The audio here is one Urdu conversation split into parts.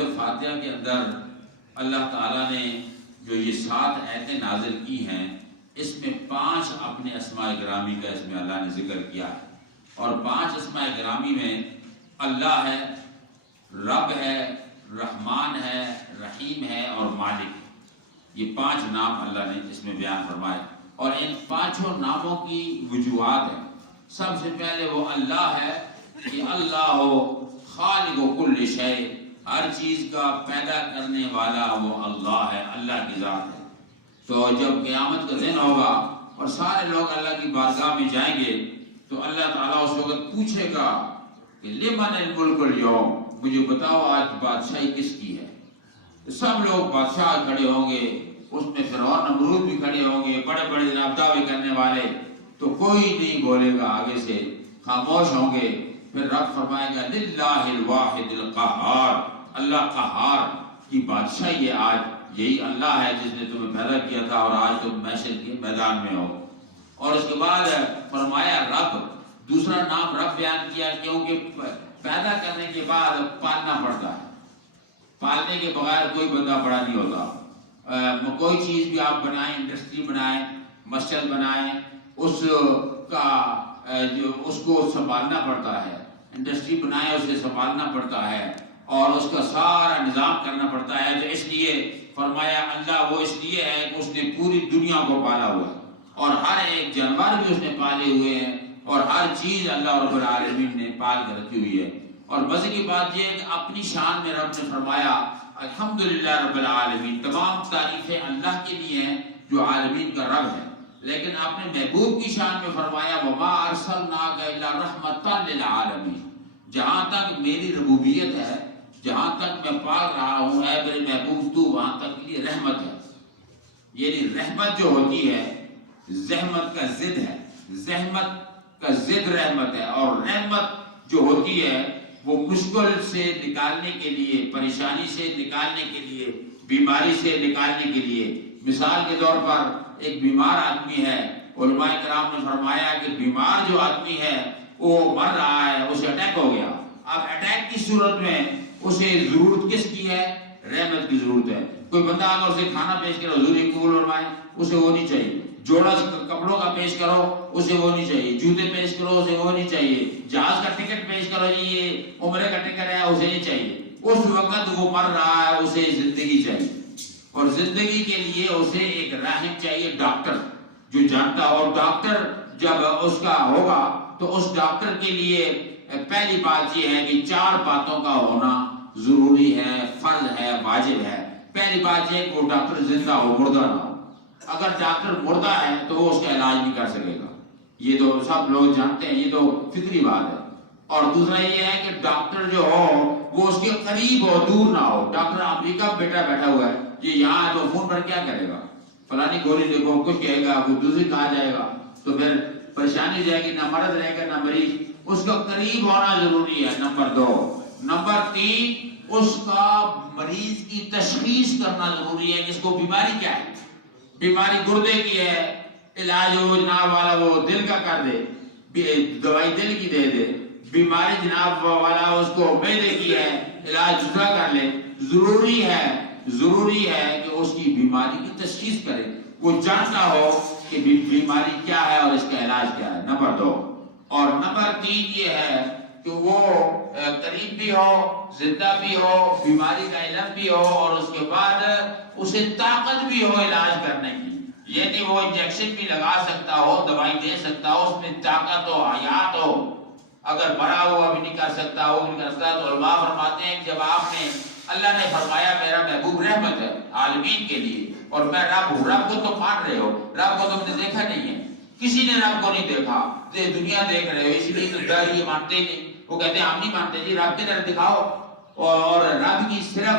سورۃ فاتحہ کے اندر اللہ تعالیٰ نے جو یہ 7 آیتیں نازل کی ہیں، اس میں 5 اپنے اسماء گرامی کا اس میں اللہ نے ذکر کیا ہے، اور 5 اسماء گرامی میں اللہ ہے، رب ہے، رحمان ہے، رحیم ہے اور مالک، یہ 5 نام اللہ نے اس میں بیان فرمائے۔ اور ان 5 ناموں کی وجوہات ہیں۔ سب سے پہلے وہ اللہ ہے کہ اللہ ہو خالق و کل شے، ہر چیز کا پیدا کرنے والا وہ اللہ ہے، اللہ کی ذات ہے۔ تو جب قیامت کا دن ہوگا اور سارے لوگ اللہ کی بارگاہ میں جائیں گے تو اللہ تعالیٰ اس وقت پوچھے گا کہ لمن الملک اليوم، مجھے بتاؤ آج بادشاہی کس کی ہے؟ تو سب لوگ بادشاہ کھڑے ہوں گے، اس میں فرعون نمرود بھی کھڑے ہوں گے، بڑے بڑے جناب دعوے کرنے والے، تو کوئی نہیں بولے گا، آگے سے خاموش ہوں گے۔ پھر رب فرمائے گا للہ الواحد القہار، اللہ قہار کی بادشاہی ہے آج، یہی اللہ ہے جس نے تمہیں پیدا کیا تھا اور آج تم محشر کے میدان میں ہو۔ اور اس کے بعد فرمایا رب، دوسرا نام رب بیان کیا، کیونکہ پیدا کرنے کے بعد پالنا پڑتا ہے، پالنے کے بغیر کوئی بندہ بڑا نہیں ہوتا۔ کوئی چیز بھی آپ بنائیں، انڈسٹری بنائیں، مسجد بنائیں، اس کو سنبھالنا پڑتا ہے، انڈسٹری بنائیں اسے سنبھالنا پڑتا ہے اور اس کا سارا نظام کرنا پڑتا ہے۔ تو اس لیے فرمایا اللہ وہ اس لیے ہے کہ اس نے پوری دنیا کو پالا ہوا ہے، اور ہر ایک جانور بھی اس نے پالے ہوئے ہیں، اور ہر چیز اللہ رب العالمین نے پال کر رکھی ہوئی ہے۔ اور مزے کی بات یہ ہے کہ اپنی شان میں رب نے فرمایا الحمدللہ رب العالمین، تمام تعریفیں اللہ کے لیے ہیں جو عالمین کا رب ہے، لیکن اپنے محبوب کی شان میں فرمایا وما ارسلناک الا رحمتا للعالمین، جہاں تک میری ربوبیت ہے، جہاں تک میں پال رہا ہوں اے میرے محبوب تو وہاں تک کے لیے رحمت ہے۔ یعنی رحمت جو ہوتی ہے زحمت کا ضد ہے، زحمت کا ضد رحمت ہے، اور رحمت جو ہوتی ہے وہ مشکل سے نکالنے کے لیے، پریشانی سے نکالنے کے لیے، بیماری سے نکالنے کے لیے۔ مثال کے طور پر ایک بیمار آدمی ہے، علماء کرام نے فرمایا کہ بیمار جو آدمی ہے وہ مر رہا ہے، اسے اٹیک ہو گیا، اب اٹیک کی صورت میں اسے ضرورت کس کی ہے؟ رحمت کی ضرورت ہے۔ کوئی بندہ اگر اسے کھانا پیش کرے حضور قبول فرمائے، اسے وہ نہیں چاہیے۔ جوڑا کپڑوں کا پیش کرو، اسے وہ نہیں چاہیے۔ جوتے پیش کرو، اسے وہ نہیں چاہیے۔ جہاز کا ٹکٹ پیش کرو، یہ عمرے کا ٹکٹ ہے، اسے نہیں چاہیے۔ اس وقت وہ مر رہا ہے، اسے زندگی چاہیے، اور زندگی کے لیے اسے ایک راحم چاہیے، ڈاکٹر جو جانتا ہو۔ اور ڈاکٹر جب اس کا ہوگا تو اس ڈاکٹر کے لیے پہلی بات یہ ہے کہ 4 باتوں کا ہونا ضروری ہے، فرض ہے، واجب ہے۔ پہلی بات یہ ہے کہ وہ ڈاکٹر زندہ ہو، مردہ نہ ہو۔ اگر ڈاکٹر مردہ ہے تو وہ اس کا علاج نہیں کر سکے گا، یہ تو سب لوگ جانتے ہیں، یہ تو فطری بات ہے۔ اور دوسرا یہ ہے کہ ڈاکٹر جو ہو وہ اس کے قریب ہو، دور نہ ہو۔ ڈاکٹر امریکہ بیٹا بیٹھا ہوا ہے، یہ یہاں ہے تو فون پر کیا کرے گا؟ فلانی گولی دیکھو، کچھ کہے گا، وہ دوسری کہا جائے گا، تو پھر پریشانی جائے گی، نہ مرض رہے گا نہ مریض۔ اس کا قریب ہونا ضروری ہے، نمبر 2۔ نمبر 3، اس کا مریض کی تشخیص کرنا ضروری ہے کہ اس کو بیماری کیا ہے۔ بیماری گردے کی ہے، علاج وہ جناب والا وہ دل کا کر دے، دوائی دل کی دے دے۔ بیماری جناب والا اس کو معدے کی ہے، علاج دوسرا کر لے۔ ضروری ہے کہ اس کی بیماری کی تشخیص کرے، وہ جانتا ہو کہ بیماری کیا ہے اور اس کا علاج کیا ہے، نمبر 2۔ اور نمبر 3 یہ ہے کہ وہ قریب بھی ہو، زندہ بھی ہو، بیماری کا علم بھی ہو، اور اس کے بعد اسے طاقت بھی ہو علاج کرنے کی، یعنی وہ انجیکشن بھی لگا سکتا ہو، دوائی دے سکتا ہو، اس میں طاقت ہو، حیات ہو۔ اگر مرا ہوا بھی نہیں کر سکتا، وہ بھی نہیں کر سکتا، تو علماء فرماتے ہیں کہ جب آپ نے اللہ نے فرمایا میرا محبوب رحمت ہے عالمین کے لیے، اور میں رب ہوں، رب کو تو مان رہے ہو، رب کو تم نے دیکھا نہیں ہے، کسی نے رب کو نہیں دیکھا، دنیا دیکھ رہے ہو، اس لیے تو ڈر یہ مانتے نہیں، وہ کہتے ہیں ہم نہیں مانتے جی، رب کے طرف دکھاؤ۔ اور رب کی صرف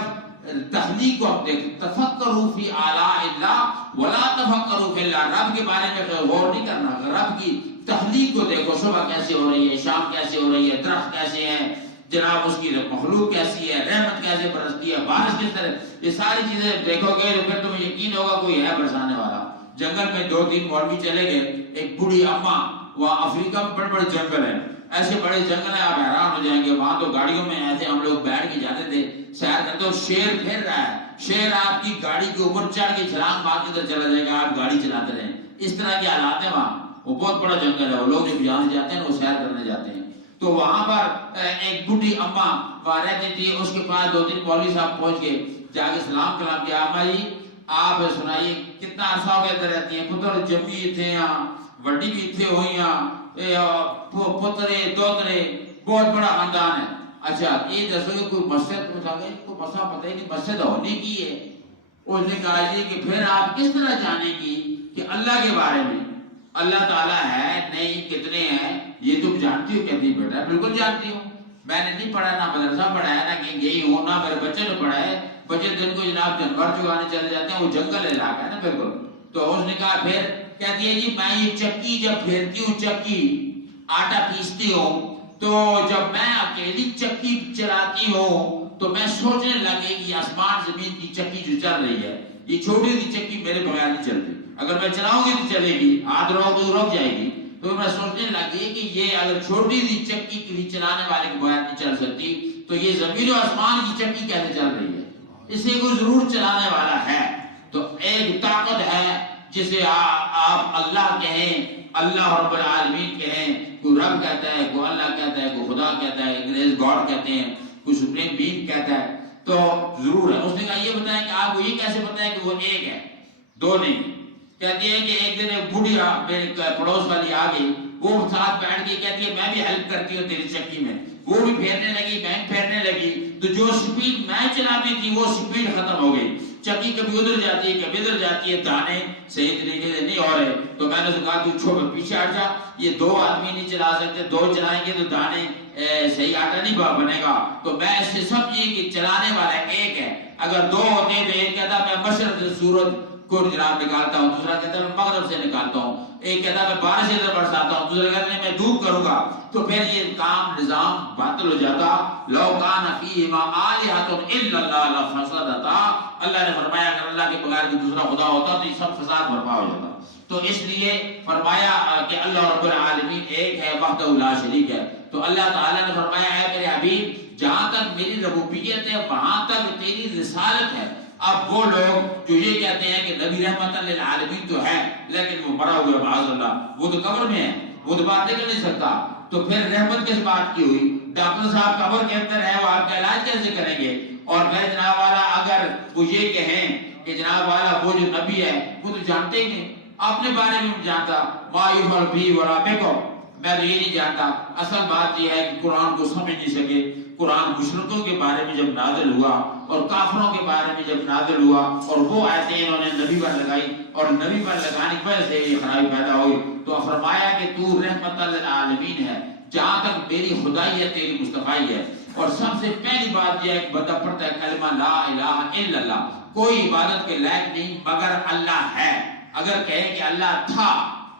تخلیق کو ہم دیکھ، تفکروا فی آلاء اللہ ولا تفکروا فی اللہ، رب کے بارے میں غور نہیں کرنا، رب کی تخلیق کو دیکھو، صبح کیسے ہو رہی ہے، شام کیسے ہو رہی ہے، درخت کیسے ہیں جناب، اس کی مخلوق کیسی ہے، رحمت کیسے برستی ہے، بارش کس طرح، یہ ساری چیزیں دیکھو گے تو پھر تمہیں یقین ہوگا کوئی ہے برسانے والا۔ جنگل میں 2-3 مولوی چلے گئے، ایک بوڑھی اماں، وہاں افریقہ میں بڑے بڑے جنگل ہیں، ایسے بڑے جنگل ہیں آپ حیران ہو جائیں گے، وہاں تو گاڑیوں میں ایسے ہم لوگ بیٹھ کے جاتے تھے، سیر کرتے تو شیر پھر رہا ہے، شیر آپ کی گاڑی کے اوپر چڑھ کے چھلانگ مار کے چلا جائے گا، آپ گاڑی چلاتے رہیں. اس طرح کے حالات ہیں وہاں. وہ بہت بڑا جنگل ہے. وہ لوگ جب جانے جاتے ہیں وہ سیر کرنے جاتے ہیں. تو وہاں پر ایک بڈھی اماں وہاں رہتی تھی. اس کے پاس 2-3 مولوی صاحب پہنچ کے جا کے سلام کلام کیا. اماں جی آپ سنائیے کتنا عرصہ ہو گیا ادھر رہتی ہیں؟ پتر جمی تھے یہاں، وڈی بھی تھے ہوئی یہاں، پترے دوترے، بہت بڑا خاندان ہے. اچھا یہ دسو کہ کوئی مسجد کو مسئلہ پتہ ہے کہ مسجد ہونے کی ہے؟ اس نے کہا جی کہ پھر آپ کس طرح جانیں گی کہ اللہ کے بارے میں اللہ تعالیٰ ہے نہیں کتنے ہیں یہ تم جانتی ہو؟ کہتی بیٹا بالکل جانتی ہوں، میں نے نہیں پڑھا، نہ مدرسہ پڑھا ہے، نہ کہیں گئی ہوں، نہ میرے بچے نے پڑھا ہے. بچے دن کو جناب جانور چگانے چلے جاتے ہیں، وہ جنگل علاقہ ہے نا بالکل. تو اس نے کہا پھر کہتی ہے جی میں یہ چکی جب پھیرتی ہوں، چکی آٹا پیستی ہوں، تو جب میں اکیلی چکی چلاتی ہوں تو میں سوچنے لگے کہ آسمان زمین کی چکی جو چل رہی ہے یہ چھوٹی سی چکی میرے بغیر نہیں چلتی. اگر میں چلاؤں گی تو چلے گی، ہاتھ رک جائے گی. تو میں سوچنے لگی کہ یہ اگر چھوٹی سی چکی کسی چلانے والے کے بغیر نہیں چل سکتی تو یہ زمین و آسمان کی چکی کیسے چل رہی ہے؟ اسے کوئی ضرور چلانے والا ہے. تو ایک طاقت ہے جسے آپ اللہ کہیں، اللہ رب العالمین کہیں. کوئی رب کہتا ہے، کوئی اللہ کہتا ہے، کوئی خدا کہتا ہے، انگریز گاڈ کہتے ہیں، کوئی سپریم بینگ کہتا ہے. تو ضرور ہے. اس نے کہا یہ بتائیں کہ آپ کو یہ کیسے پتہ ہے کہ وہ ایک ہے دو نہیں؟ کہتی ہے کہ ایک دن ایک بوڑھی میرے پڑوس والی آ گئی، وہ ساتھ بیٹھ کے کہتی ہے میں بھی ہیلپ کرتی ہوں تیری چکی میں. وہ بھی پھیرنے لگی، میں پھیرنے لگی، تو جو سپیڈ میں چلاتی تھی وہ سپیڈ ختم ہو گئی. چکی کبھی ادھر جاتی ہے کبھی ادھر جاتی ہے، دانے صحیح طریقے سے نہیں ہو رہے. تو میں نے کہا تو چھوڑ پیچھے ہٹ جا، یہ 2 آدمی نہیں چلا سکتے، 2 چلائیں گے تو دانے صحیح آٹا نہیں بنے گا. تو میں اس سے سمجھی کہ چلانے والا ایک ہے. اگر 2 ہوتے تو ایک کہتا میں مشرق سے سورج کو جناب نکالتا ہوں، دوسرا کہتا ہے میں مغرب سے نکالتا ہوں، ایک کہتا ہے میں بارش ادھر برساتا ہوں، دوسرا کہتا ہے میں دھوپ کروں گا. تو پھر یہ کام نظام باطل ہو جاتا. لو کان فیہما آلہۃ الا اللہ لفسدتا. اللہ نے فرمایا اگر اللہ کے بغیر کوئی دوسرا خدا ہوتا تو یہ سب فساد برپا ہو جاتا. تو اس لیے فرمایا کہ اللہ رب العالمین ایک ہے، وحدہ لا شریک ہے. تو اللہ تعالیٰ نے فرمایا ہے میرے حبیب جہاں تک میری ربوبیت ہے وہاں تک تیری رسالت ہے. اب وہ لوگ جو یہ کہتے ہیں کہ نبی رحمت للعالمین تو ہے لیکن وہ مرا ہوا معاذ اللہ، وہ تو قبر میں ہے، وہ تو بات نہیں کر سکتا. تو پھر رحمت کس بات کی ہوئی؟ ڈاکٹر صاحب قبر کے اندر ہے، وہ آپ کا علاج کیسے کریں گے؟ اور پھر جناب والا اگر وہ یہ کہیں کہ جناب والا وہ جو نبی ہے وہ تو جانتے ہی نہیں، اپنے بارے میں نہیں جانتا. ما یفعل بی ولا بکم، میں تو یہ نہیں جانتا. اصل بات یہ ہے کہ قرآن کو سمجھ نہیں سکے. قرآن مشرکوں کے بارے میں جب نازل ہوا اور کافروں کے بارے میں جب نازل ہوا اور وہ آیتیں انہوں نے نبی پر لگائی اور نبی پر لگانے کی وجہ سے یہ خرابی پیدا ہوئی، تو فرمایا کہ تو رحمت للعالمین ہے. جہاں تک میری خدائی ہے تیری مصطفیٰ ہے. اور سب سے پہلی بات یہ ہے کہ بندہ پڑھتا ہے کلمہ لا الہ الا اللہ، کوئی عبادت کے لائق نہیں مگر اللہ ہے. اگر کہے کہ اللہ تھا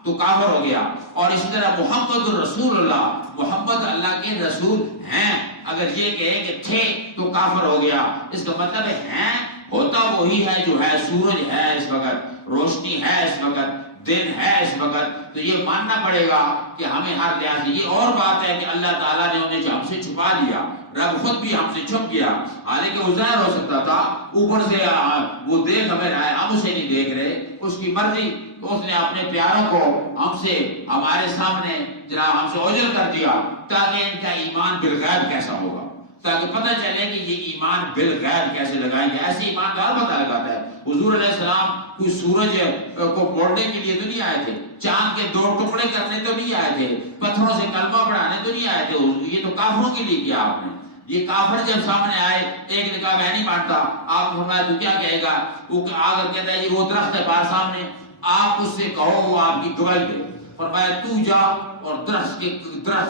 تو کافر ہو گیا. اور اسی طرح محمد رسول اللہ، محمد اللہ کے رسول ہیں، اگر یہ کہے کہ تھے تو کافر ہو گیا. اس کا مطلب ہے ہوتا وہی ہے جو ہے. سورج ہے اس وقت، روشنی ہے اس وقت، دن ہے اس وقت، تو یہ ماننا پڑے گا کہ ہمیں ہر لحاظ سے. یہ اور بات ہے کہ اللہ تعالیٰ نے انہیں ہم سے چھپا لیا، رب خود بھی ہم سے چھپ گیا. حالانکہ وہ ظاہر ہو سکتا تھا، اوپر سے وہ دیکھ ہمیں رہا ہے، ہم اسے نہیں دیکھ رہے، اس کی مرضی. تو اس نے اپنے پیاروں کو ہم سے ہمارے سامنے جناب ہم سے اوجل کر دیا تاکہ ان کا ایمان بالغیب کیسا ہوگا، تاکہ پتہ چلے کہ یہ ایمان بالغیب کیسے لگائیں گے. ایسے ایمان کا ہر پتہ لگاتا ہے. حضور علیہ السلام کوئی سورج کو موڑنے کے لیے تو نہیں آئے تھے، چاند کے 2 ٹکڑے کرنے تو نہیں آئے تھے، پتھروں سے کلمہ پڑھانے تو نہیں آئے تھے. یہ تو کافروں کے لیے کیا آپ نے. یہ کافر جب سامنے آئے، ایک نے کہا میں نہیں مانتا، آپ فرمایا تو کیا کہے گا؟ وہ آگر کہتا ہے یہ وہ درخت ہے باہر سامنے، آپ اس سے کہو وہ آپ کی گواہی دے. فرمایا تو جا اور درخت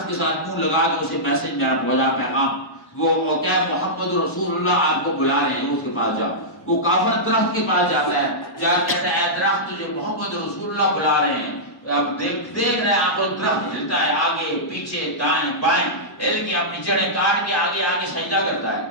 کے ساتھ منہ لگا کے اسے میسج میرا بولا پیغام، وہ کیا محمد رسول اللہ آپ کو بلا رہے ہیں، اس کے پاس جا. وہ کافر درخت کے پاس جاتا ہے، جا کہتا ہے اے درخت تجھے محمد رسول اللہ بلا رہے ہیں. اب دیکھ رہے ہیں آپ کو درخت ہلتا ہے آگے پیچھے دائیں بائیں، ہل کے اپنی جڑیں کاٹ کے آگے سجدہ کرتا ہے.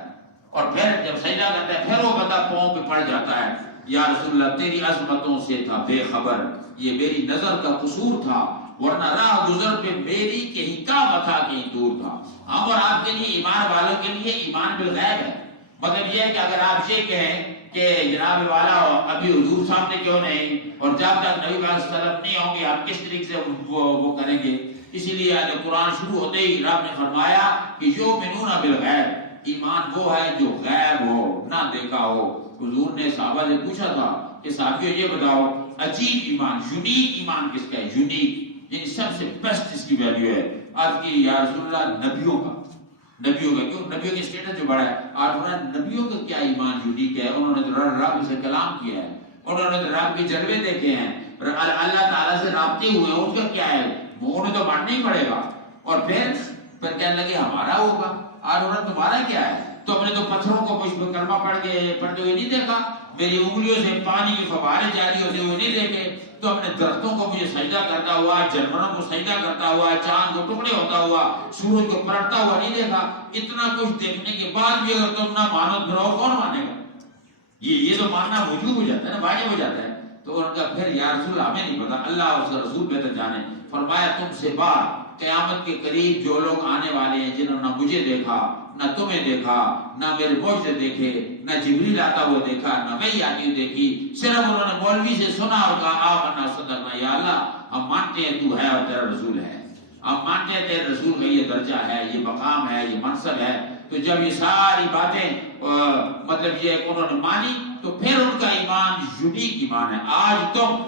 اور پھر جب سجدہ کرتا ہے پھر وہ بندہ پاؤں پہ پڑ جاتا ہے. یا رسول اللہ تیری عظمتوں سے تھا بے خبر، یہ میری نظر کا قصور تھا، ورنہ راہ گزر پہ میری کہیں کعبہ تھا کہیں دور تھا. ہم اور آپ کے لیے ایمان والوں کے لیے ایمان بالغیب ہے. مطلب یہ ہے کہ اگر آپ یہ کہیں کہ جناب والا ابھی حضور سامنے کیوں نہیں، اور جب تک نبی پاک صلی اللہ علیہ وسلم نہیں ہوں گے ہم کس طریقے سے وہ کریں گے؟ اسی لیے آج قرآن شروع ہوتے ہی رب نے فرمایا کہ یؤمنون بالغیب، ایمان وہ ہے جو غیب ہو، نہ دیکھا ہو۔ حضور نے صحابہ سے پوچھا تھا کہ صحابیوں یہ بتاؤ عجیب ایمان، یونیک ایمان کس کا ہے؟ یونیک یعنی سب سے بیسٹ اس کی ویلیو ہے۔ آپ کی یا رسول اللہ نبیوں کا، نبیوں کا، کیوں نبیوں کے سٹیٹس جو بڑا ہے، اور نبیوں کا کیا ایمان یونیک ہے؟ انہوں نے تو رب سے کلام کیا ہے، انہوں نے تو رب کے جلوے دیکھے ہیں، اللہ تعالیٰ سے رابطے ہوئے ہیں، ان کا کیا ہے؟ وہ انہیں تو ماننا ہی پڑے گا۔ اور پھر کہنے لگے ہمارا ہوگا، اور انہوں نے تمہارا کیا ہے؟ تو ہم نے تو پتھروں کو کچھ کلمہ پڑھتے ہوئے نہیں دیکھا، میری انگلیوں سے پانی کے فوارے جاری ہوتے ہوئے نہیں دیکھے، تو ہم نے درختوں کو مجھے سجدہ کرتا ہوا، جانوروں کو سجدہ کرتا ہوا، چاند کو ٹکڑے ہوتا ہوا، سورج کو پلٹتا ہوا نہیں دیکھا۔ اتنا کچھ دیکھنے کے بعد بھی اگر تم نہ مانو پھر کون مانے گا؟ یہ تو ماننا موجود ہو جاتا ہے نا، واجب ہو جاتا ہے۔ تو ان کا پھر یا رسول اللہ ہمیں نہیں پتا، اللہ اور اس کا رسول بہتر جانے۔ فرمایا تم سے بعد قیامت کے قریب جو لوگ آنے والے ہیں جنہوں نے نہ مجھے دیکھا، نہ تمہیں دیکھا، نہ میرے معجزے دیکھے، نہ جبریل آتا ہوا دیکھا، نہ وحی آتی ہوئی دیکھی، صرف انہوں نے مولوی سے سنا اور کہا آمنا صدقنا، یا اللہ ہم مانتے ہیں تو ہے اور تیرا رسول ہے، ہم مانتے ہیں تیرے رسول کا یہ درجہ ہے، یہ مقام ہے، یہ منصب ہے۔ تو جب یہ ساری باتیں مطلب یہ انہوں نے مانی تو پھر ان کا ایمان یونیک ایمان ہے۔ آج تم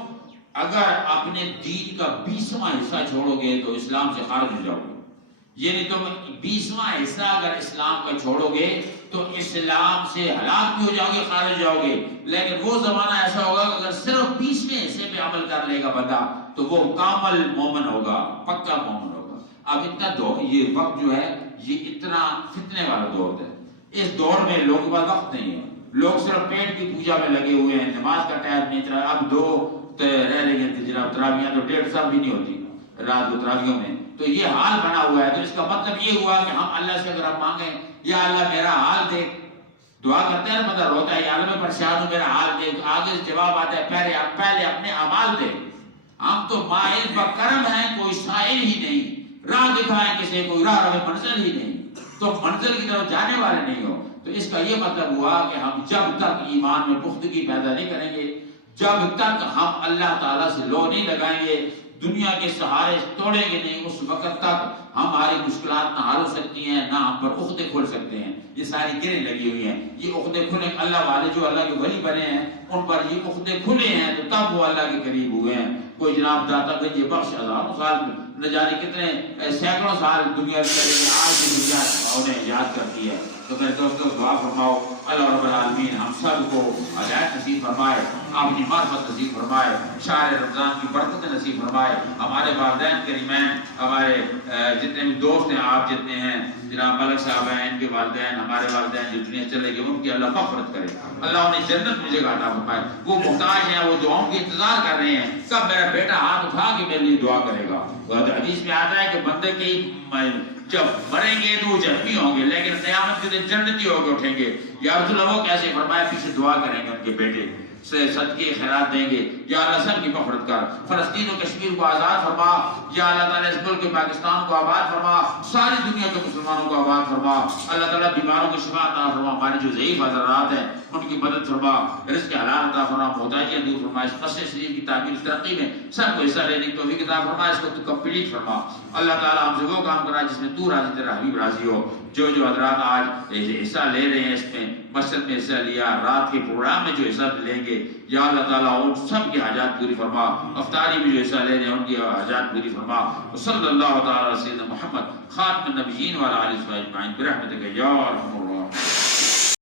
اگر اپنے دین کا 20واں حصہ چھوڑو گے تو اسلام سے خارج ہو جاؤ گے، یعنی تم 20واں حصہ اگر اسلام کا چھوڑو گے تو اسلام سے ہلاک بھی ہو جاؤ گے، خارج ہو جاؤ گے۔ لیکن وہ زمانہ ایسا ہوگا کہ اگر صرف 20ویں حصے پہ عمل کر لے گا بندہ تو وہ کامل مومن ہوگا، پکا مومن ہوگا۔ اب اتنا دور، یہ وقت جو ہے یہ اتنا فتنے والا دور ہے، اس دور میں لوگوں کے پاس وقت نہیں ہے، لوگ صرف پیٹ کی پوجا میں لگے ہوئے ہیں، نماز کا ٹائم نہیں چلا۔ اب دو رہ رہی ہیں جناب تراویحاں تو 1.5 سال بھی نہیں ہوتی رات کو تراویحوں میں، تو یہ حال بنا ہوا ہے۔ تو اس کا مطلب یہ ہوا کہ ہم اللہ سے اگر ہم مانگیں یا اللہ میرا حال دیکھ، دعا کرتے ہیں مطلب روتا ہے یا اللہ میں پریشان ہوں میرا حال دیکھ، آگے سے جواب آتا ہے پہلے اپنے اعمال دیکھ۔ ہم تو مائل بکرم ہیں، کوئی سائل ہی نہیں، راہ دکھائیں کسی کوئی راہ رہے منزل ہی نہیں، تو منزل کی طرف جانے والے نہیں ہو۔ تو اس کا یہ مطلب ہوا کہ ہم جب تک ایمان میں پختگی پیدا نہیں کریں گے، جب تک ہم اللہ تعالیٰ سے لو نہیں لگائیں گے، دنیا کے سہارے توڑیں گے نہیں، اس وقت تک ہماری مشکلات نہ حل ہو سکتی ہیں، نہ ہم پر عقدے کھل سکتے ہیں۔ یہ ساری گریں لگی ہوئی ہیں، یہ عقدے کھلے اللہ والے جو اللہ کے ولی بنے ہیں ان پر یہ عقدے کھلے ہیں تو تب وہ اللہ کے قریب ہوئے ہیں۔ کوئی جناب داتا گنج بخش ہزاروں سال نہ جانے کتنے سینکڑوں سال دنیا میں چلے گئے، آج کی دنیا انہیں یاد کرتی ہے۔ تو میرے دوستوں دعا فرماؤ اللہ رب العالمین ہم سب کو ہدایت نصیب فرمائے، اپنی معرفت نصیب فرمائے، شہر رمضان کی برکت نصیب فرمائے۔ ہمارے والدین کریمین، ہمارے جتنے بھی دوست ہیں، آپ جتنے ہیں، جناب ملک صاحب ہیں، ان کے والدین، ہمارے والدین جو دنیا چلے گئے ان کی اللہ مغفرت کرے، اللہ انہیں جنت میں جگہ عطا فرمائے۔ وہ محتاج ہیں، وہ دعاؤں کی انتظار کر رہے ہیں کب میرا بیٹا ہاتھ اٹھا کے میرے لیے دعا کرے گا۔ حدیث میں آتا ہے کہ بندے کی جب مریں گے تو وہ جنتی ہوں گے لیکن قیامت کے دن جنتی ہو کے اٹھیں گے۔ یا رسول اللہ وہ کیسے؟ فرمایا پیچھے دعا کریں گے ان کے بیٹے سے، صدقے خیرات دیں گے، یا اللہ سب کی مغفرت کر، فلسطین و کشمیر کو آزاد فرما، یا اللہ تعالیٰ اس ملک پاکستان کو آباد فرما، ساری دنیا کے مسلمانوں کو آباد فرما، اللہ تعالیٰ بیماروں کو شفا عطا فرما، ہمارے جو ضعیف حضرات ہیں ان کی مدد فرما، رزق حلال عطا فرما، محتاجیاں دور فرما، اس مسجد شریف کی تعمیر ترقی میں سب کو حصہ لینے کی توفیق عطا فرما، اس کو تو کمپلیٹ فرما۔ اللہ تعالیٰ ہم سے وہ کام کرا جس میں تو راضی تیرا حبیب راضی ہو۔ جو حضرات آج حصہ لے رہے ہیں، اس میں مسجد میں حصہ لیا، رات کے پروگرام میں جو حصہ لیں گے، یا اللہ تعالیٰ ان سب کی حاجات پوری فرما، افطاری میں جو حصہ لے رہے ہیں ان کی حاجات پوری فرما۔ صلی اللہ تعالیٰ علیہ سیدنا محمد خاتم النبیین وعلی آلہ وصحبہ اجمعین برحمتک یا ارحم الراحمین۔